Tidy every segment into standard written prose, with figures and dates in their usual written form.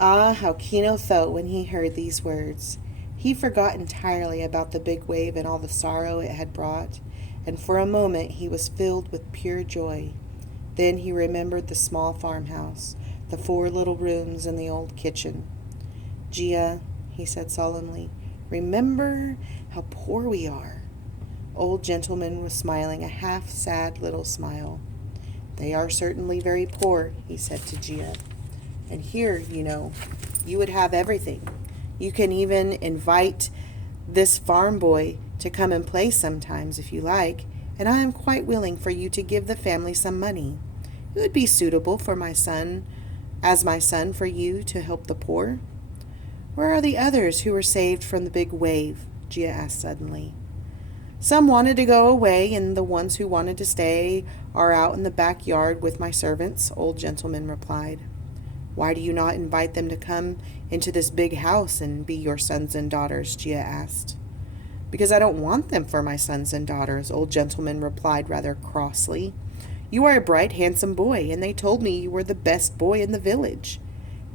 Ah, how Kino felt when he heard these words. He forgot entirely about the big wave and all the sorrow it had brought, and for a moment he was filled with pure joy. Then he remembered the small farmhouse, the four little rooms, and the old kitchen. Gia, he said solemnly, remember how poor we are. Old gentleman was smiling a half sad little smile. They are certainly very poor, he said to Gia. And here, you would have everything. You can even invite this farm boy to come and play sometimes if you like, and I am quite willing for you to give the family some money. It would be suitable for my son, as my son, for you to help the poor. Where are the others who were saved from the big wave? Gia asked suddenly. Some wanted to go away, and the ones who wanted to stay are out in the backyard with my servants, old gentleman replied. Why do you not invite them to come into this big house and be your sons and daughters? Gia asked. Because I don't want them for my sons and daughters, old gentleman replied rather crossly. You are a bright, handsome boy, and they told me you were the best boy in the village.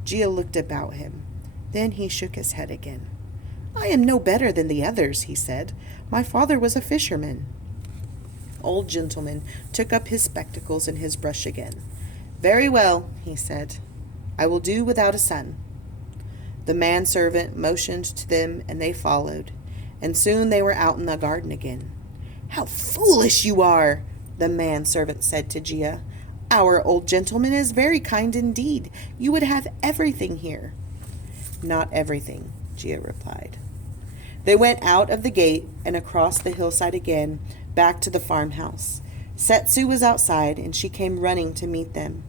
Gia looked about him. Then he shook his head again. I am no better than the others, he said. My father was a fisherman. Old gentleman took up his spectacles and his brush again. Very well, he said. I will do without a son. The manservant motioned to them, and they followed, and soon they were out in the garden again. How foolish you are, the manservant said to Gia. Our old gentleman is very kind indeed. You would have everything here. Not everything, Gia replied. They went out of the gate and across the hillside again, back to the farmhouse. Setsu was outside, and she came running to meet them,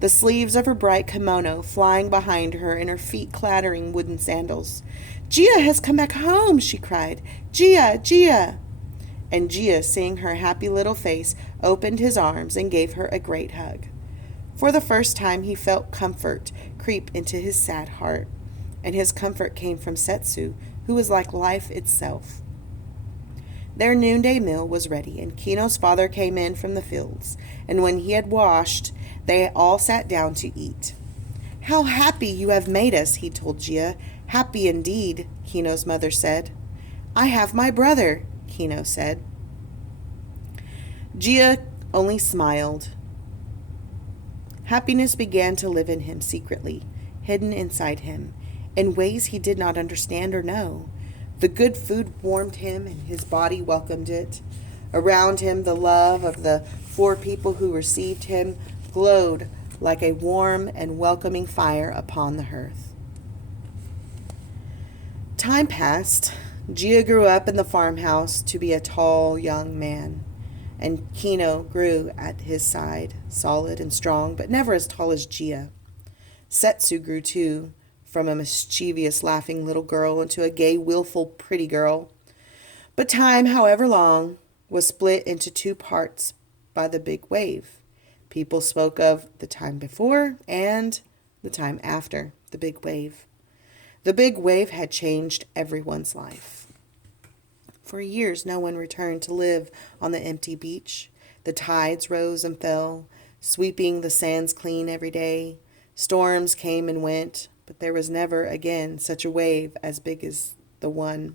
the sleeves of her bright kimono flying behind her and her feet clattering wooden sandals. Gia has come back home, she cried. Gia, Gia! And Gia, seeing her happy little face, opened his arms and gave her a great hug. For the first time he felt comfort creep into his sad heart, and his comfort came from Setsu, who was like life itself. Their noonday meal was ready, and Kino's father came in from the fields, and when he had washed, they all sat down to eat. How happy you have made us, he told Gia. Happy indeed, Kino's mother said. I have my brother, Kino said. Gia only smiled. Happiness began to live in him secretly, hidden inside him, in ways he did not understand or know. The good food warmed him, and his body welcomed it. Around him, the love of the four people who received him glowed like a warm and welcoming fire upon the hearth. Time passed. Gia grew up in the farmhouse to be a tall young man, and Kino grew at his side, solid and strong, but never as tall as Gia. Setsu grew too, from a mischievous, laughing little girl into a gay, willful, pretty girl. But time, however long, was split into two parts by the big wave. People spoke of the time before and the time after the big wave. The big wave had changed everyone's life. For years, no one returned to live on the empty beach. The tides rose and fell, sweeping the sands clean every day. Storms came and went, but there was never again such a wave as big as the one.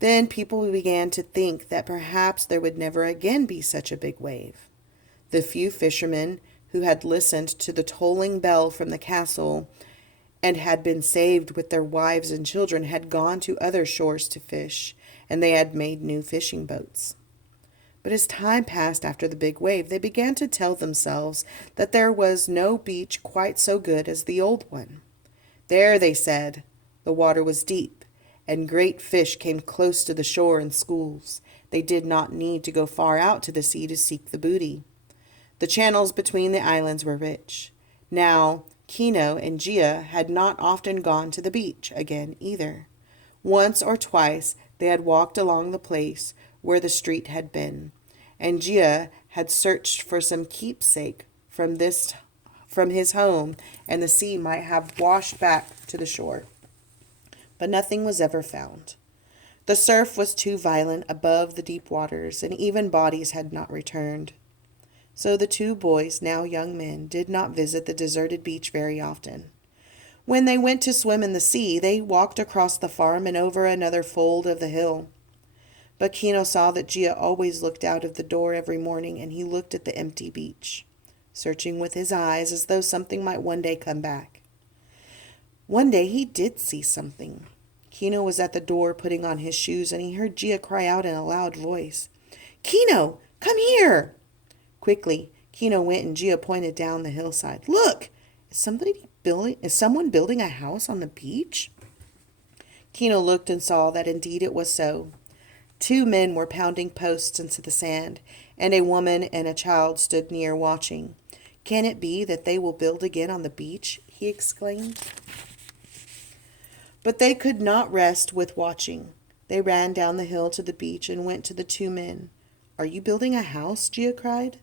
Then people began to think that perhaps there would never again be such a big wave. The few fishermen who had listened to the tolling bell from the castle and had been saved with their wives and children had gone to other shores to fish, and they had made new fishing boats. But as time passed after the big wave, they began to tell themselves that there was no beach quite so good as the old one. There, they said, the water was deep, and great fish came close to the shore in schools. They did not need to go far out to the sea to seek the booty. The channels between the islands were rich. Now, Kino and Gia had not often gone to the beach again either. Once or twice they had walked along the place where the street had been, and Gia had searched for some keepsake from his home, and the sea might have washed back to the shore. But nothing was ever found. The surf was too violent above the deep waters, and even bodies had not returned. So the two boys, now young men, did not visit the deserted beach very often. When they went to swim in the sea, they walked across the farm and over another fold of the hill. But Kino saw that Gia always looked out of the door every morning, and he looked at the empty beach, searching with his eyes as though something might one day come back. One day he did see something. Kino was at the door putting on his shoes, and he heard Gia cry out in a loud voice, "Kino, come here!" Quickly, Kino went and Gia pointed down the hillside. "Look! Is someone building a house on the beach?" Kino looked and saw that indeed it was so. 2 men were pounding posts into the sand, and a woman and a child stood near watching. "Can it be that they will build again on the beach?" he exclaimed. But they could not rest with watching. They ran down the hill to the beach and went to the 2 men. "Are you building a house?" Gia cried.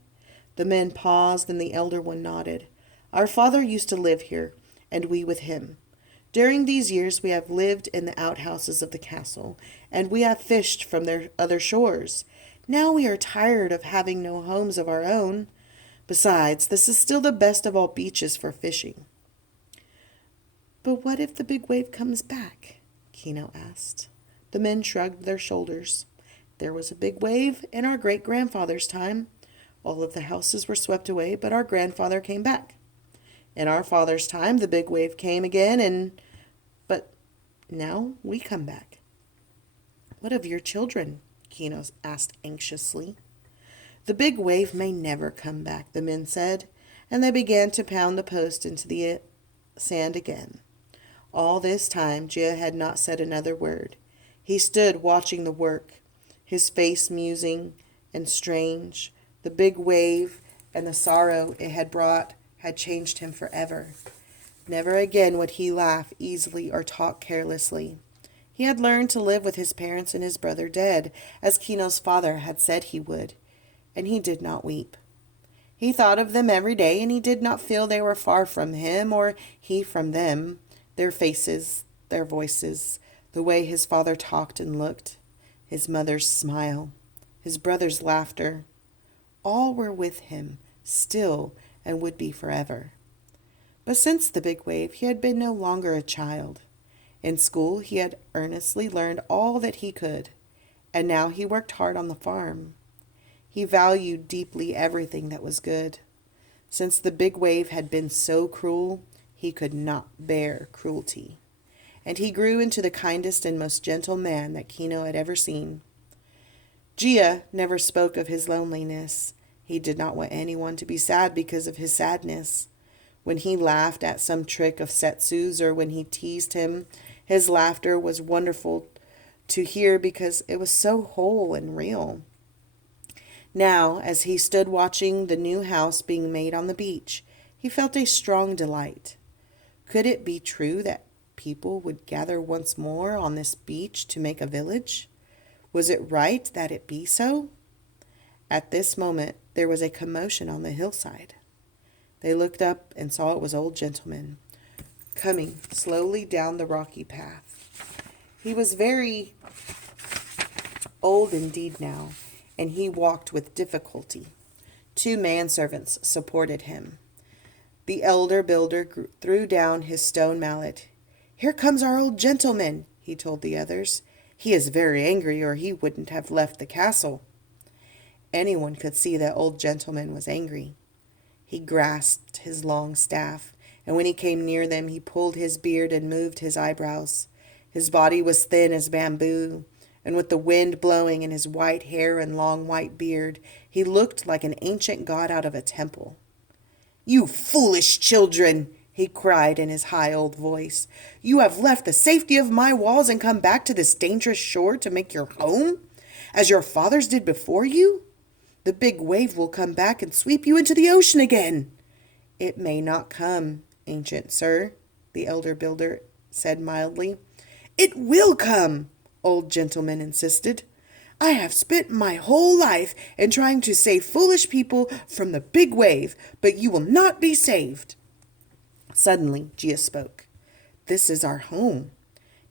The men paused, and the elder one nodded. "Our father used to live here, and we with him. During these years we have lived in the outhouses of the castle, and we have fished from their other shores. Now we are tired of having no homes of our own. Besides, this is still the best of all beaches for fishing." "But what if the big wave comes back?" Kino asked. The men shrugged their shoulders. "There was a big wave in our great-grandfather's time. All of the houses were swept away, but our grandfather came back. In our father's time, the big wave came again, but now we come back." "What of your children?" Kino asked anxiously. "The big wave may never come back," the men said, and they began to pound the post into the sand again. All this time, Gia had not said another word. He stood watching the work, his face musing and strange. The big wave and the sorrow it had brought had changed him forever. Never again would he laugh easily or talk carelessly. He had learned to live with his parents and his brother dead, as Kino's father had said he would, and he did not weep. He thought of them every day, and he did not feel they were far from him or he from them. Their faces, their voices, the way his father talked and looked, his mother's smile, his brother's laughter, all were with him still and would be forever. But since the big wave, he had been no longer a child. In school, he had earnestly learned all that he could, and now he worked hard on the farm. He valued deeply everything that was good. Since the big wave had been so cruel, he could not bear cruelty, and he grew into the kindest and most gentle man that Kino had ever seen. Gia never spoke of his loneliness. He did not want anyone to be sad because of his sadness. When he laughed at some trick of Setsu's or when he teased him, his laughter was wonderful to hear because it was so whole and real. Now, as he stood watching the new house being made on the beach, he felt a strong delight. Could it be true that people would gather once more on this beach to make a village? Was it right that it be so? At this moment, there was a commotion on the hillside. They looked up and saw it was Old Gentleman, coming slowly down the rocky path. He was very old indeed now, and he walked with difficulty. 2 manservants supported him. The elder builder threw down his stone mallet. "Here comes our old gentleman," he told the others. "He is very angry, or he wouldn't have left the castle." Anyone could see that Old Gentleman was angry. He grasped his long staff, and when he came near them, he pulled his beard and moved his eyebrows. His body was thin as bamboo, and with the wind blowing in his white hair and long white beard, he looked like an ancient god out of a temple. "You foolish children!" he cried in his high old voice. "You have left the safety of my walls and come back to this dangerous shore to make your home, as your fathers did before you? The big wave will come back and sweep you into the ocean again." "It may not come, ancient sir," the elder builder said mildly. "It will come," Old Gentleman insisted. "I have spent my whole life in trying to save foolish people from the big wave, but you will not be saved." Suddenly, Gia spoke. "This is our home.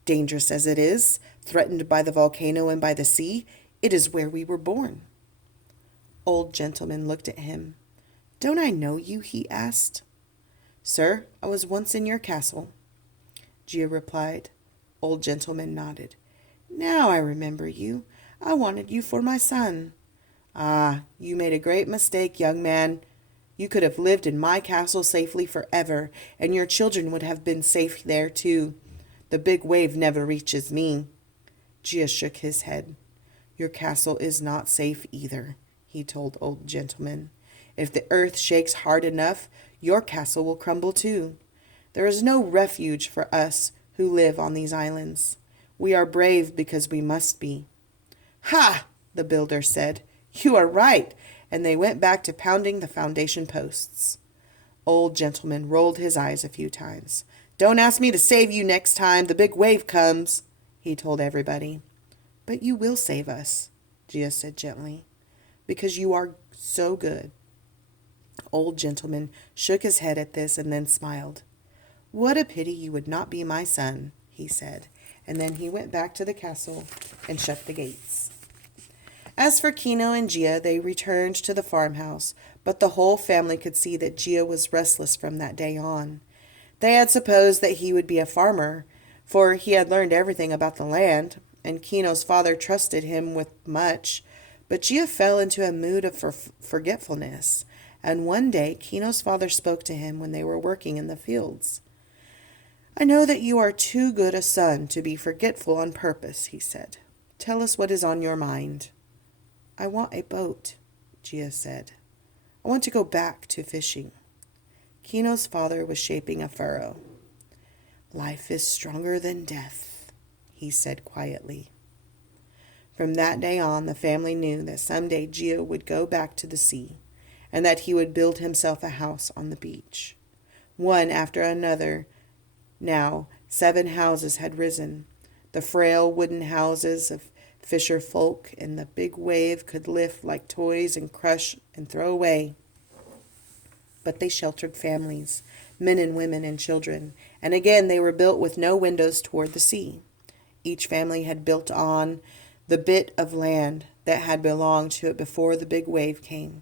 Dangerous as it is, threatened by the volcano and by the sea, it is where we were born." Old Gentleman looked at him. "Don't I know you?" he asked. "Sir, I was once in your castle." Gia replied. Old Gentleman nodded. Now I remember you. I wanted you for my son. Ah, you made a great mistake, young man. You could have lived in my castle safely forever, and your children would have been safe there too. The big wave never reaches me. Gia shook his head. Your castle is not safe either, he told Old Gentleman. If the earth shakes hard enough, your castle will crumble too. There is no refuge for us who live on these islands. We are brave because we must be. Ha! The builder said. You are right, and they went back to pounding the foundation posts. Old Gentleman rolled his eyes a few times. Don't ask me to save you next time the big wave comes, he told everybody. But you will save us, Gia said gently, because you are so good. Old Gentleman shook his head at this and then smiled. What a pity you would not be my son, he said, and then he went back to the castle and shut the gates. As for Kino and Gia, they returned to the farmhouse, but the whole family could see that Gia was restless from that day on. They had supposed that he would be a farmer, for he had learned everything about the land, and Kino's father trusted him with much, but Gia fell into a mood of forgetfulness, and one day Kino's father spoke to him when they were working in the fields. I know that you are too good a son to be forgetful on purpose, he said. Tell us what is on your mind. I want a boat, Gia said. I want to go back to fishing. Kino's father was shaping a furrow. Life is stronger than death, he said quietly. From that day on, the family knew that someday Gia would go back to the sea, and that he would build himself a house on the beach. One after another, now 7 houses had risen, the frail wooden houses of fisher folk, and the big wave could lift like toys and crush and throw away. But they sheltered families, men and women and children, and again they were built with no windows toward the sea. Each family had built on the bit of land that had belonged to it before the big wave came,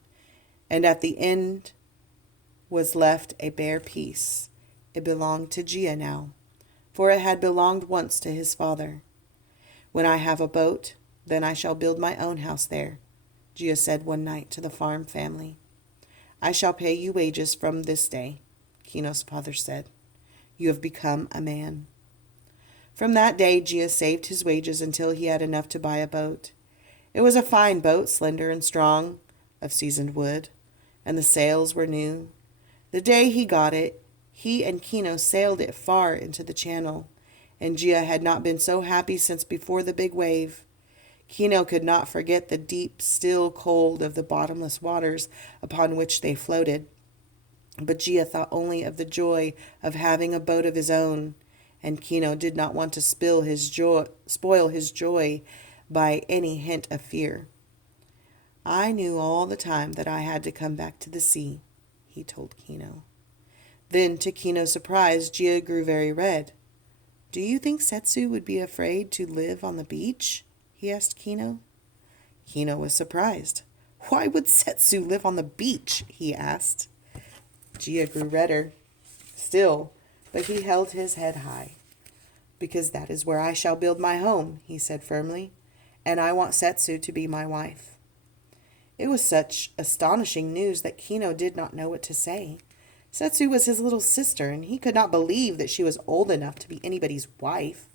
and at the end was left a bare piece. It belonged to Gia now, for it had belonged once to his father. When I have a boat, then I shall build my own house there, Gia said one night to the farm family. I shall pay you wages from this day, Kino's father said. You have become a man. From that day, Gia saved his wages until he had enough to buy a boat. It was a fine boat, slender and strong, of seasoned wood, and the sails were new. The day he got it, he and Kino sailed it far into the channel, and Gia had not been so happy since before the big wave. Kino could not forget the deep, still cold of the bottomless waters upon which they floated. But Gia thought only of the joy of having a boat of his own, and Kino did not want to spoil his joy by any hint of fear. I knew all the time that I had to come back to the sea, he told Kino. Then, to Kino's surprise, Gia grew very red. Do you think Setsu would be afraid to live on the beach? He asked Kino. Kino was surprised. Why would Setsu live on the beach? He asked. Gia grew redder still, but he held his head high. Because that is where I shall build my home, he said firmly, and I want Setsu to be my wife. It was such astonishing news that Kino did not know what to say. Setsu was his little sister, and he could not believe that she was old enough to be anybody's wife.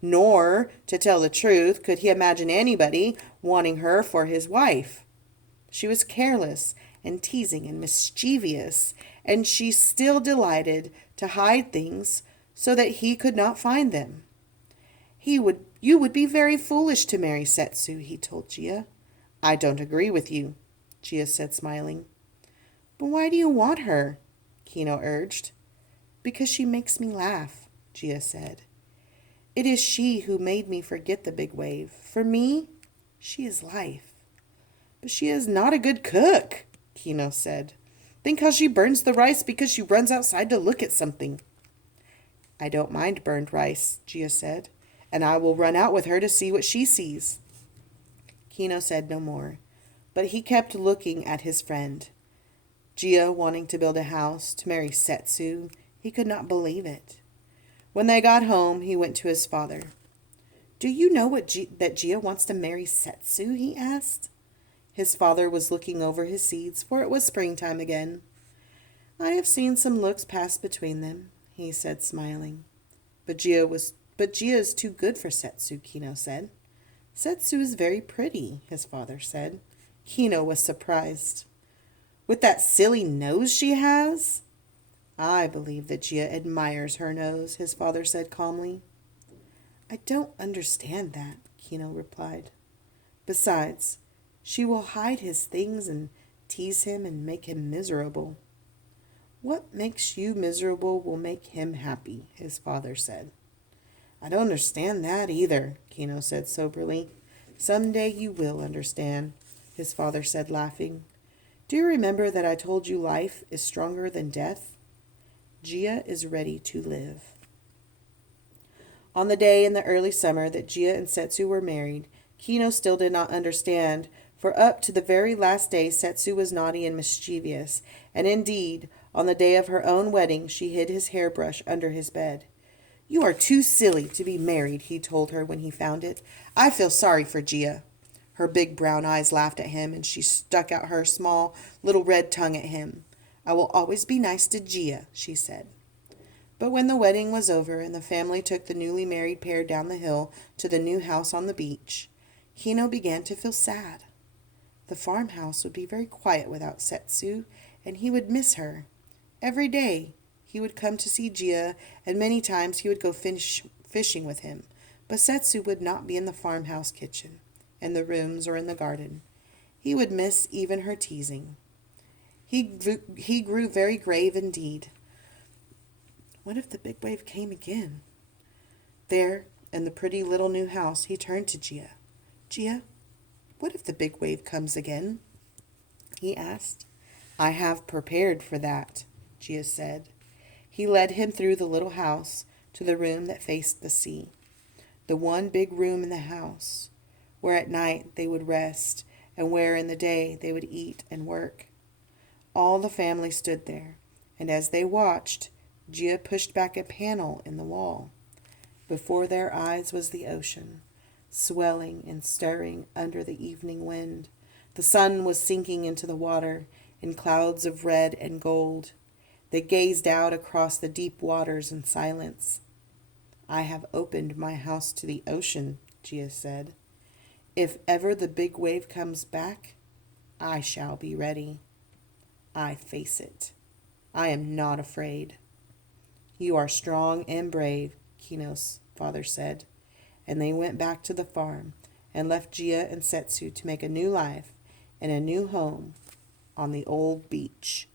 Nor, to tell the truth, could he imagine anybody wanting her for his wife. She was careless and teasing and mischievous, and she still delighted to hide things so that he could not find them. You would be very foolish to marry Setsu, he told Gia. I don't agree with you, Gia said, smiling. But why do you want her? Kino urged. Because she makes me laugh, Gia said. It is she who made me forget the big wave. For me, she is life. But she is not a good cook, Kino said. Think how she burns the rice because she runs outside to look at something. I don't mind burned rice, Gia said, and I will run out with her to see what she sees. Kino said no more, but he kept looking at his friend. Gia wanting to build a house, to marry Setsu, he could not believe it. When they got home, he went to his father. Do you know that Gia wants to marry Setsu? He asked. His father was looking over his seeds, for it was springtime again. I have seen some looks pass between them, he said, smiling. But Gia is too good for Setsu, Kino said. Setsu is very pretty, his father said. Kino was surprised. With that silly nose she has? I believe that Gia admires her nose, his father said calmly. I don't understand that, Kino replied. Besides, she will hide his things and tease him and make him miserable. What makes you miserable will make him happy, his father said. I don't understand that either, Kino said soberly. Someday you will understand, his father said, laughing. Do you remember that I told you life is stronger than death? Gia is ready to live. On the day in the early summer that Gia and Setsu were married, Kino still did not understand, for up to the very last day Setsu was naughty and mischievous, and indeed, on the day of her own wedding, she hid his hairbrush under his bed. You are too silly to be married, he told her when he found it. I feel sorry for Gia. Her big brown eyes laughed at him, and she stuck out her small little red tongue at him. I will always be nice to Gia, she said. But when the wedding was over and the family took the newly married pair down the hill to the new house on the beach, Kino began to feel sad. The farmhouse would be very quiet without Setsu, and he would miss her. Every day he would come to see Gia, and many times he would go fishing with him. But Setsu would not be in the farmhouse kitchen, in the rooms, or in the garden. He would miss even her teasing. He grew very grave indeed. What if the big wave came again? There, in the pretty little new house, he turned to Gia. Gia, what if the big wave comes again? He asked. I have prepared for that, Gia said. He led him through the little house to the room that faced the sea, the one big room in the house, where at night they would rest and where in the day they would eat and work. All the family stood there, and as they watched, Gia pushed back a panel in the wall. Before their eyes was the ocean, swelling and stirring under the evening wind. The sun was sinking into the water in clouds of red and gold. They gazed out across the deep waters in silence. I have opened my house to the ocean, Gia said. If ever the big wave comes back, I shall be ready. I face it. I am not afraid. You are strong and brave, Kino's father said, and they went back to the farm and left Gia and Setsu to make a new life and a new home on the old beach.